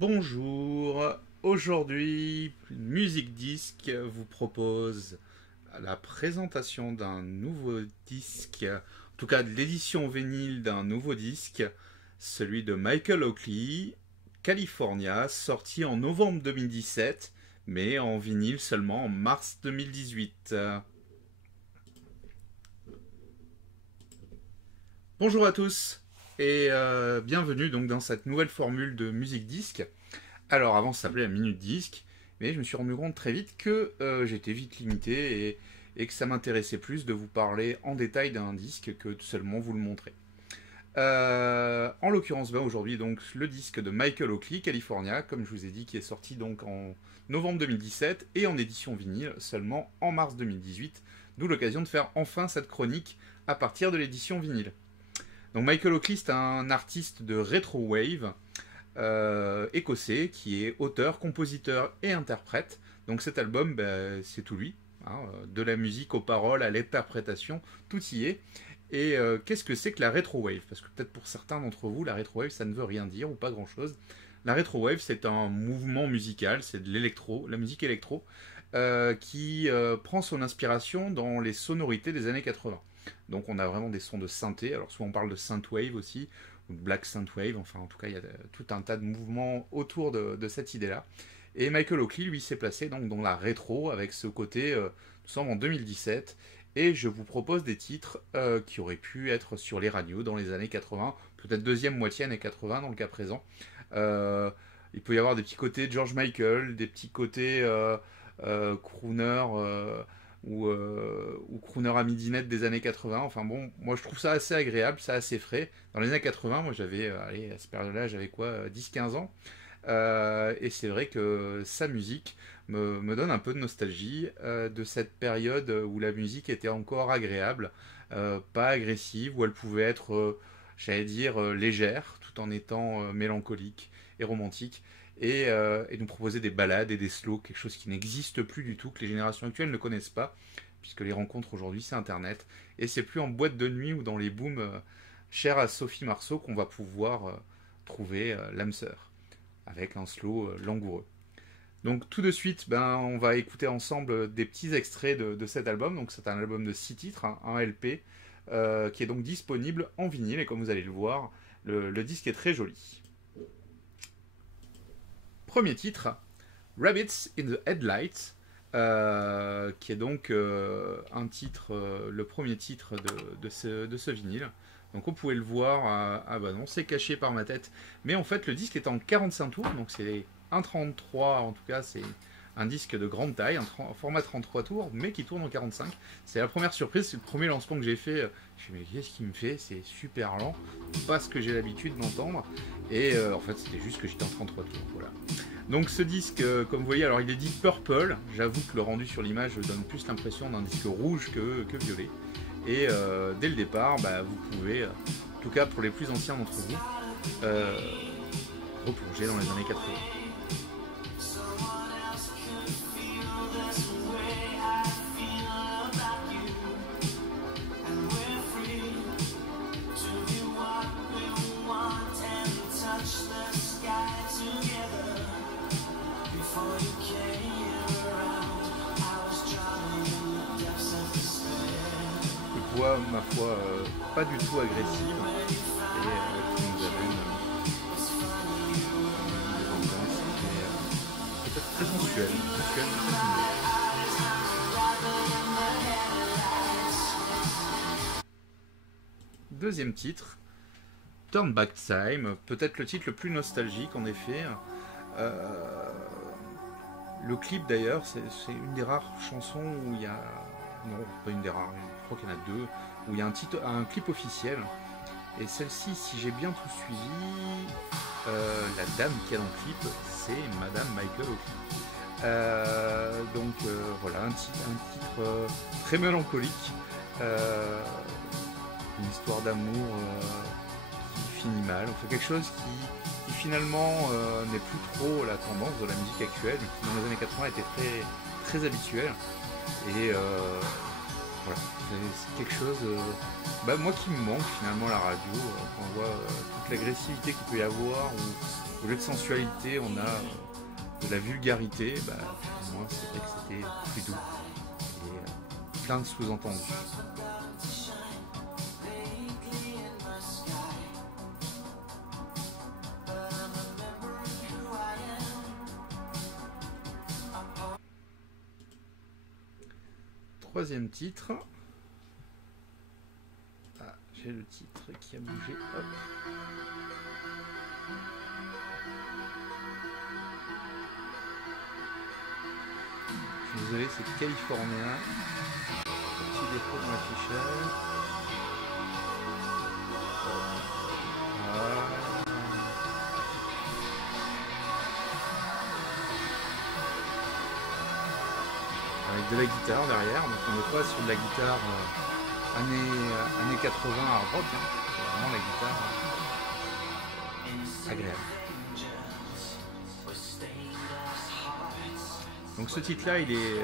Bonjour, aujourd'hui Musique Disque vous propose la présentation d'un nouveau disque, en tout cas de l'édition vinyle d'un nouveau disque, celui de Michael Oakley, California, sorti en novembre 2017, mais en vinyle seulement en mars 2018. Bonjour à tous et bienvenue donc dans cette nouvelle formule de Musique Disque. Alors avant ça s'appelait la Minute Disque, mais je me suis rendu compte très vite que j'étais vite limité et que ça m'intéressait plus de vous parler en détail d'un disque que de seulement vous le montrer. En l'occurrence, aujourd'hui donc le disque de Michael Oakley, California, comme je vous ai dit, qui est sorti donc en novembre 2017 et en édition vinyle seulement en mars 2018, d'où l'occasion de faire enfin cette chronique à partir de l'édition vinyle. Donc Michael Oakley, c'est un artiste de retro wave écossais qui est auteur, compositeur et interprète. Donc cet album, c'est tout lui, hein, de la musique aux paroles à l'interprétation, tout y est. Et qu'est-ce que c'est que la retro wave? Parce que peut-être pour certains d'entre vous, la retro wave, ça ne veut rien dire ou pas grand-chose. La retro wave, c'est un mouvement musical, c'est de l'électro, la musique électro, qui prend son inspiration dans les sonorités des années 80. Donc on a vraiment des sons de synthé, alors souvent on parle de synthwave aussi, ou de black synthwave, enfin en tout cas il y a tout un tas de mouvements autour de cette idée-là. Et Michael Oakley, lui, s'est placé donc dans la rétro avec ce côté, nous sommes en 2017, et je vous propose des titres qui auraient pu être sur les radios dans les années 80, peut-être deuxième moitié années 80 dans le cas présent. Il peut y avoir des petits côtés George Michael, des petits côtés crooner ou crooner à midinette des années 80. Enfin bon, moi je trouve ça assez agréable, ça assez frais. Dans les années 80, moi j'avais, allez, à cette période-là, j'avais quoi, 10-15 ans. Et c'est vrai que sa musique me donne un peu de nostalgie de cette période où la musique était encore agréable, pas agressive, où elle pouvait être, j'allais dire, légère, tout en étant mélancolique et romantique. Et nous proposer des ballades et des slows, quelque chose qui n'existe plus du tout, que les générations actuelles ne connaissent pas, puisque les rencontres aujourd'hui c'est Internet, et c'est plus en boîte de nuit ou dans les booms chers à Sophie Marceau qu'on va pouvoir trouver l'âme sœur, avec un slow langoureux. Donc tout de suite, on va écouter ensemble des petits extraits de cet album. Donc c'est un album de 6 titres, hein, un LP, qui est donc disponible en vinyle, et comme vous allez le voir, le disque est très joli. Premier titre, Rabbits in the Headlights, qui est donc un titre, le premier titre de ce vinyle. Donc on pouvait le voir, ah bah non, c'est caché par ma tête. Mais en fait, le disque est en 45 tours, donc c'est 1,33, en tout cas, c'est un disque de grande taille, un format 33 tours, mais qui tourne en 45. C'est la première surprise, c'est le premier lancement que j'ai fait. Je me suis dit, mais qu'est-ce qu'il me fait? C'est super lent, pas ce que j'ai l'habitude d'entendre. Et en fait, c'était juste que j'étais en 33 tours, voilà. Donc ce disque, comme vous voyez, alors il est dit purple. J'avoue que le rendu sur l'image donne plus l'impression d'un disque rouge que violet. Et dès le départ, vous pouvez, en tout cas pour les plus anciens d'entre vous, replonger dans les années 80. Voix, ma foi, pas du tout agressive, et qui nous amène des ambiances peut-être très sensuelles. Deuxième titre, Turn Back Time, peut-être le titre le plus nostalgique en effet. Le clip d'ailleurs, c'est une des rares chansons où il y a... Non, pas une des rares, je crois qu'il y en a deux, où il y a un clip officiel. Et celle-ci, si j'ai bien tout suivi, la dame qui est dans le clip, c'est Madame Michael Oakley. Donc voilà, un titre très mélancolique, une histoire d'amour qui finit mal. On fait quelque chose qui finalement n'est plus trop la tendance de la musique actuelle, mais qui dans les années 80 était très, très habituelle. Et voilà, c'est quelque chose, moi qui me manque finalement la radio, quand on voit toute l'agressivité qu'il peut y avoir, ou au lieu de sensualité, on a de la vulgarité, pour moi c'est vrai que c'était plus doux et plein de sous-entendus. Troisième titre. Ah, j'ai le titre qui a bougé. Hop. Je suis désolé, c'est California. Petit défaut dans l'affichage. Avec de la guitare derrière, donc on n'est pas sur de la guitare années 80 hard rock, hein. C'est vraiment la guitare agréable. Donc ce titre-là, il est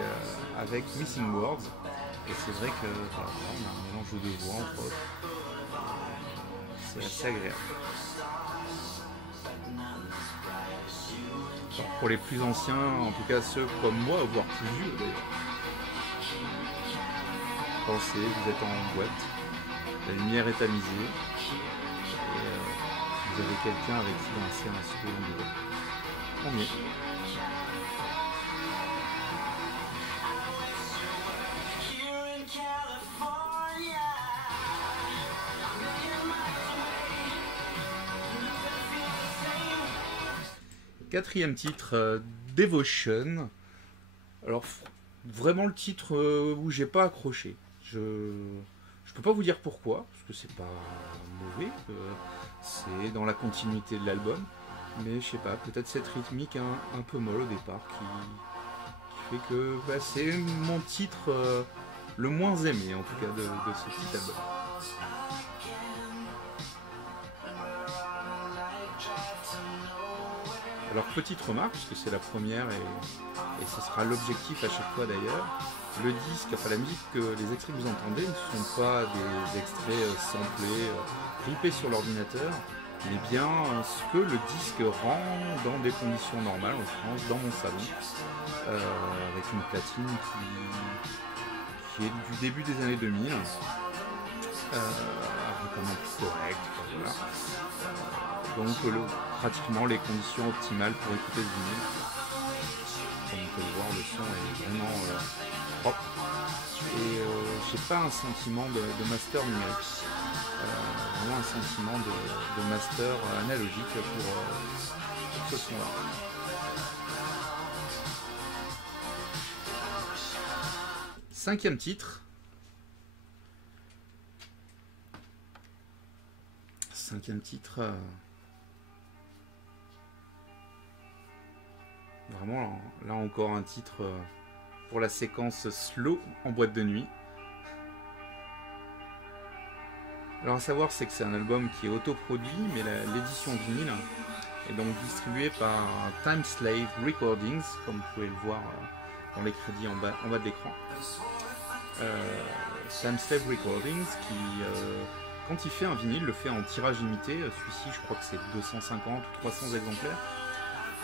avec Missing Words, et c'est vrai que voilà, on a un mélange de voix entre autres. C'est assez agréable. Alors, pour les plus anciens, en tout cas ceux comme moi, voire plus vieux d'ailleurs, pensez, vous êtes en boîte, la lumière est tamisée, et vous avez quelqu'un avec qui danser un second degré. On y est. Quatrième titre, Devotion. Alors vraiment le titre où j'ai pas accroché. Je peux pas vous dire pourquoi, parce que c'est pas mauvais, c'est dans la continuité de l'album, mais je sais pas, peut-être cette rythmique un peu molle au départ qui fait que c'est mon titre le moins aimé en tout cas de ce petit album. Alors petite remarque, puisque c'est la première et ce sera l'objectif à chaque fois d'ailleurs, le disque, enfin la musique, les extraits que vous entendez ne sont pas des extraits samplés, ripés sur l'ordinateur, mais bien ce que le disque rend dans des conditions normales en France, dans mon salon, avec une platine qui est du début des années 2000, avec un ampli correct, voilà. Donc pratiquement les conditions optimales pour écouter le vinyle. Comme on peut le voir, le son est vraiment propre. Et j'ai pas un sentiment de master numérique. Vraiment un sentiment de master analogique pour ce son-là. Cinquième titre. Cinquième titre. Vraiment, là encore un titre pour la séquence slow en boîte de nuit. Alors à savoir, c'est que c'est un album qui est autoproduit, mais l'édition vinyle est donc distribuée par Time Slave Recordings, comme vous pouvez le voir dans les crédits en bas de l'écran. Time Slave Recordings qui, quand il fait un vinyle, le fait en tirage limité. Celui-ci, je crois que c'est 250 ou 300 exemplaires.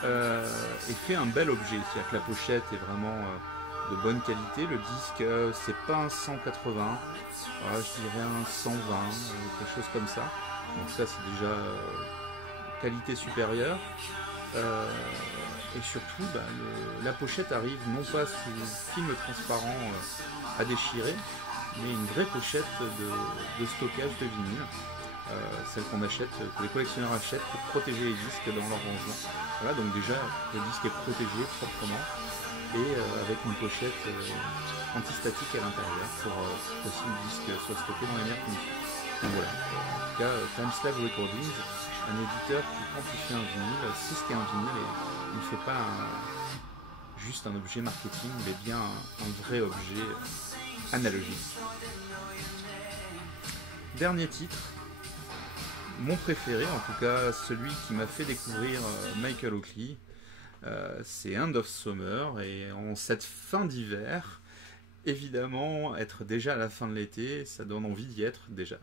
Et fait un bel objet, c'est-à-dire que la pochette est vraiment de bonne qualité, le disque c'est pas un 180, je dirais un 120, quelque chose comme ça, donc ça c'est déjà qualité supérieure, et surtout la pochette arrive non pas sous film transparent à déchirer, mais une vraie pochette de stockage de vinyle. Celle qu'on achète, que les collectionneurs achètent pour protéger les disques dans leur rangement. Voilà, donc déjà le disque est protégé proprement et avec une pochette antistatique à l'intérieur pour que si le disque soit stocké dans les meilleures conditions. Donc voilà, en tout cas, Timeslave Recordings, un éditeur qui, quand il fait un vinyle, c'est ce qu'est un vinyle et il ne fait pas juste un objet marketing, mais bien un vrai objet analogique. Dernier titre, mon préféré, en tout cas celui qui m'a fait découvrir Michael Oakley, c'est End of Summer, et en cette fin d'hiver, évidemment, être déjà à la fin de l'été, ça donne envie d'y être déjà.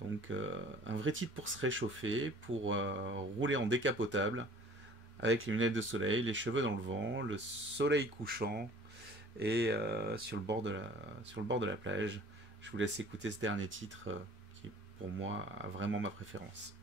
Donc un vrai titre pour se réchauffer, pour rouler en décapotable, avec les lunettes de soleil, les cheveux dans le vent, le soleil couchant, et sur le bord de la plage. Je vous laisse écouter ce dernier titre qui, pour moi, a vraiment ma préférence.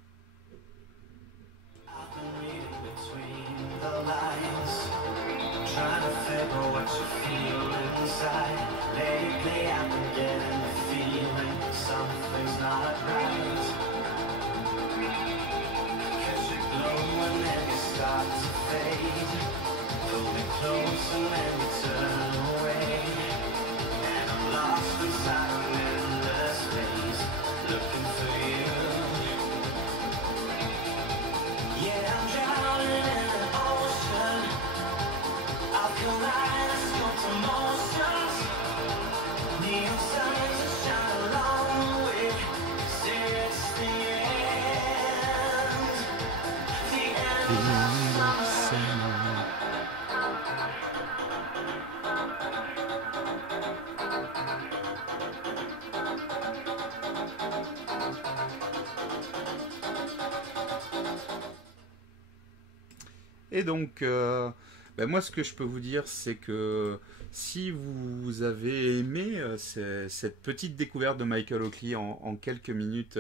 Et donc, moi, ce que je peux vous dire, c'est que si vous avez aimé cette petite découverte de Michael Oakley en quelques minutes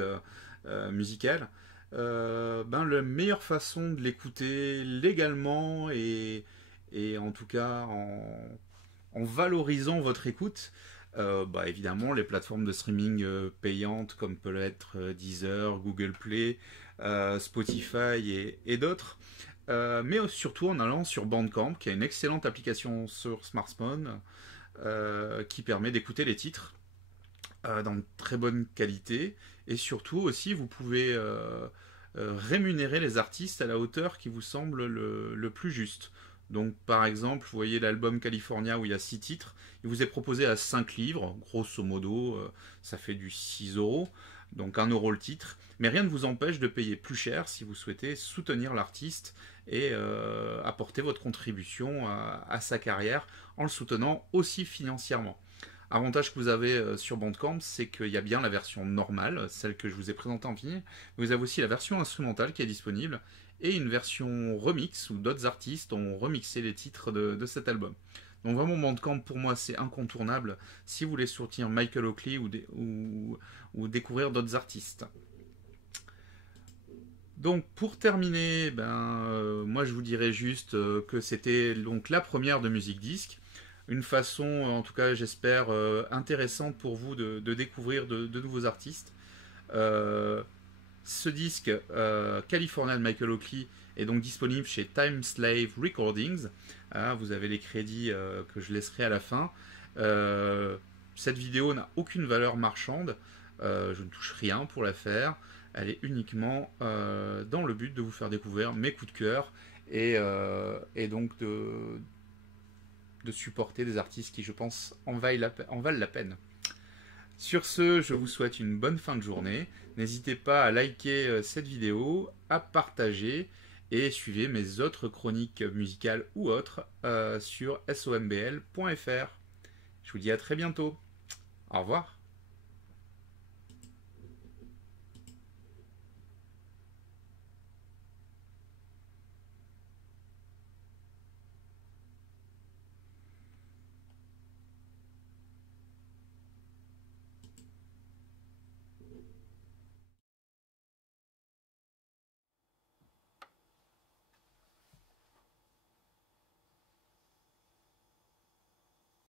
musicales, la meilleure façon de l'écouter légalement et en tout cas en valorisant votre écoute, évidemment les plateformes de streaming payantes comme peut l'être Deezer, Google Play, Spotify et d'autres. Mais surtout en allant sur Bandcamp, qui a une excellente application sur smartphone qui permet d'écouter les titres dans de très bonne qualité. Et surtout aussi, vous pouvez rémunérer les artistes à la hauteur qui vous semble le plus juste. Donc par exemple, vous voyez l'album California où il y a 6 titres, il vous est proposé à 5 livres, grosso modo, ça fait du 6 €, donc 1 € le titre. Mais rien ne vous empêche de payer plus cher si vous souhaitez soutenir l'artiste et apporter votre contribution à sa carrière en le soutenant aussi financièrement. Avantage que vous avez sur Bandcamp, c'est qu'il y a bien la version normale, celle que je vous ai présentée en vinyle, mais vous avez aussi la version instrumentale qui est disponible et une version remix où d'autres artistes ont remixé les titres de cet album. Donc vraiment Bandcamp pour moi c'est incontournable si vous voulez soutenir Michael Oakley ou découvrir d'autres artistes. Donc pour terminer, moi je vous dirais juste que c'était donc la première de Musique Disque. Une façon, en tout cas j'espère, intéressante pour vous de découvrir de nouveaux artistes. Ce disque, California de Michael Oakley, est donc disponible chez Timeslave Recordings. Vous avez les crédits que je laisserai à la fin. Cette vidéo n'a aucune valeur marchande. Je ne touche rien pour la faire. Elle est uniquement dans le but de vous faire découvrir mes coups de cœur et donc de supporter des artistes qui, je pense, en valent la peine. Sur ce, je vous souhaite une bonne fin de journée. N'hésitez pas à liker cette vidéo, à partager et suivez mes autres chroniques musicales ou autres sur sombl.fr. Je vous dis à très bientôt. Au revoir.